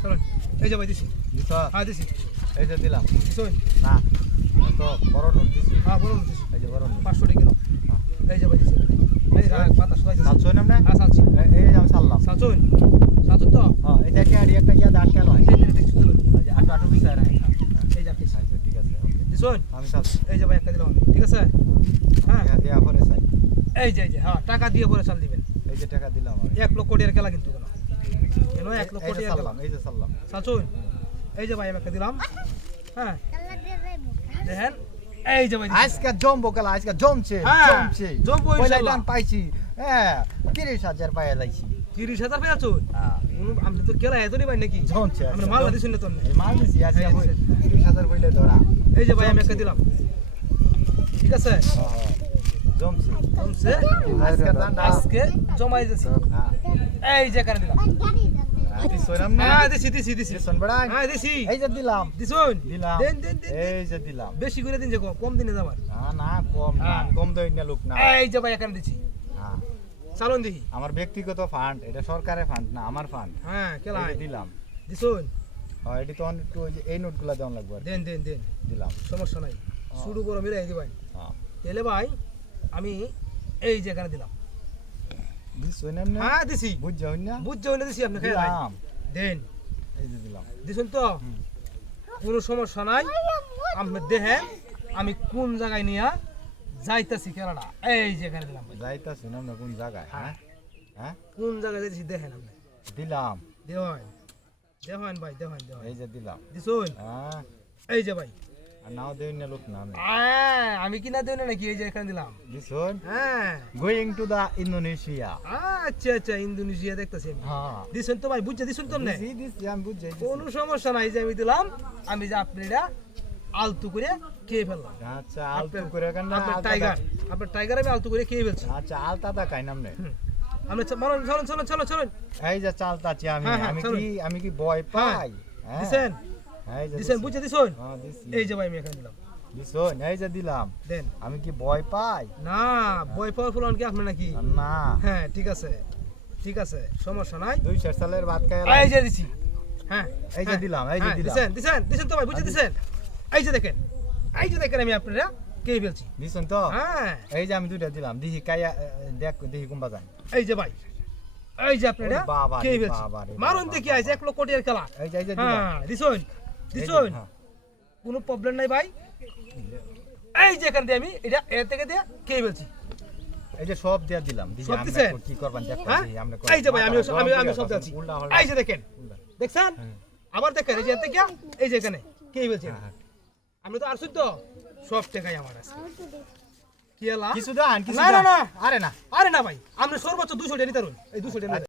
চলুন এই যে ভাই দিছি দিছ হ্যাঁ দিছি এই যে দিলাম দিছুন না তো বড় নোট দিছি হ্যাঁ বলুন দিছি এই যে বড় নোট 500 টাকা কিলো এই যে ভাই দিছি এই রাখ পাতা সবাই সাতশো নাম না হ্যাঁ সাচ্ছি এই যে আমি সারলাম সাচুন সাচুন তো হ্যাঁ এই যে একটা ইয়া দাঁড় কেন হয় এই যে ট্যাক্স দিলুন এই যে আটো পিস আর এই যে ট্যাক্স আচ্ছা ঠিক আছে ওকে দিছুন আমি সারছি এই যে ভাই একটা দিলাম আমি, ঠিক আছে হ্যাঁ হ্যাঁ দেয়া পরে চাই এই যে হ্যাঁ টাকা দিয়ে পরে চাল দিবেন এই যে টাকা দিলাম আমি 1 লক্ষ টাকার খেলা কিন্তু কেন 1 লক্ষ এই যে টাকার খেলা সারলাম এই যে সারলাম সাচুন এই যে ভাই আমি একটা দিলাম হ্যাঁ দেখেন এই যে ভাই দিছি। আজকে জমবো কালা আজকে জমছে হ্যাঁ, জমছে জমবো পয়লা ইনশাআল্লাহ। দান পাইছি হ্যাঁ 30,000 পাইয়া লাইছি 30,000 পেয়ে আছো হ্যাঁ আপনি তো খেলা এতই ভাই নাকি জমছে আমরা মাল দিছেন না তো এই মাল দিছি আজকে এই যে। 30,000 কইলে ধরা এই যে ভাই আমি একটা দিলাম ঠিক আছে হ্যাঁ জমছে কমছে আজকে দানটা আজকে জমাই দিছি হ্যাঁ এই যে কানে দিলাম আদি সইরাম না হ্যাঁ দিছি দিছন বড়াই হ্যাঁ দিছি এই যে দিলাম দিছুন দিলাম দেন দেন দেন এই যে দিলাম বেশি করে দিন যে কম দিনে যাবার না না কম না হ্যাঁ। কম দই না লোক না এই যে ভাই এখানে দিছি হ্যাঁ চালুন দেখি আমার ব্যক্তিগত ফান্ড এটা সরকারের ফান্ড না আমার ফান্ড হ্যাঁ খেলা দিলাম দিছুন হ্যাঁ এটি তো একটু ওই যে এই নোটগুলো দেওয়া লাগবে আর কি। দেন দেন দেন দিলাম সমস্যা নাই শুরু করে মিলাই দিবাই হ্যাঁ তাহলে ভাই আমি এই যে এখানে দিলাম দিছন না হ্যাঁ দিছি বুঝ যাও না বুঝ যাও না দিছি আপনি খেলা দিলাম দেন এই যে দিলাম দিছুন তো কোনো সমস্যা নাই আপনি দেখেন আমি কোন জায়গায় নিয়ে যাইতাছি খেলাটা এই যে এখানে দিলাম ভাই। যাইতা শুনাম না কোন জায়গায় হ্যাঁ হ্যাঁ কোন জায়গায় যাইতেছি দেখেন আপনি দিলাম দেওয়ান দেওয়ান ভাই দেওয়ান দেওয়ান এই যে দিলাম দিছুন হ্যাঁ এই যে ভাই আর নাও দেই না লোক না আমি আমি কি না দেব না নাকি এই যে এখানে দিলাম দিছন হ্যাঁ গোয়িং টু দা ইন্দোনেশিয়া আচ্ছা আচ্ছা ইন্দোনেশিয়া দেখতেছি আমি হ্যাঁ দিছুন তো ভাই বুঝছে দিছুন তো না দিছি আমি বুঝ যাই কোনো সমস্যা নাই যে আমি দিলাম আমি যে আপনি এটা আলতু করে খেয়ে ফেললাম আচ্ছা আলতু করে কেন আপনার টাইগার আপনার টাইগার আমি আলতু করে খেয়ে ফেলছি আচ্ছা আলতা দা কাই নাম নে আমরা চলুন চলুন চলুন চলুন চলুন এই যে চালতাছি আমি হ্যাঁ, হ্যাঁ, চলুন। আমি কি ভয় পাই হ্যাঁ দিছেন এই যে দিছেন বুঝছে দিছুন হ্যাঁ দিছি এই যে ভাই আমি এখানে দিলাম দিছন এই যে দিলাম দেন আমি কি ভয় পাই না বই পাওয়ার ফুলন কি আপনি নাকি না হ্যাঁ ঠিক আছে সমস্যা নাই 200 সালের ভাত খাই এই যে দিছি হ্যাঁ এই যে দিলাম এই যে দিলাম দিছেন তো ভাই বুঝছে দিছেন এই যে দেখেন আমি আপনারা কে ফেলছি দিছন তো হ্যাঁ এই যে আমি দুইটা দিলাম দেখি কাইয়া দেখ দেখি কোনবা যায় এই যে ভাই এই যে আপনারা ওরে বাবা রে, কে ফেলছি বাবা রে, মারুন বাবা, দেখি আইছে 1 লক্ষ টাকার খেলা এই যে দিলাম হ্যাঁ দিছুন এই যে, দিছুন হ্যাঁ। কোনো প্রবলেম নাই ভাই এই যে এখান দিয়ে আমি এটা এর থেকে দিয়ে কে ফেলছি এই যে সব দিয়া দিলাম দেখি সব আমরা দিছেন? কি করবান দেখ হ্যাঁ আমরা এই যে ভাই আমি সব যাচ্ছি এই যে দেখেন দেখছেন আবার দেখেন এই যে এর থেকে এই যে এখানে কে ফেলছি আমি তো আর শুদ্ধ সব টাকাই আমার আছে কি এলা কিছু দান কিছু না, না, দান। না। আরে না আরে না ভাই আপনি সর্বোচ্চ 200 টাকা নিতে পারুন এই 200 টাকা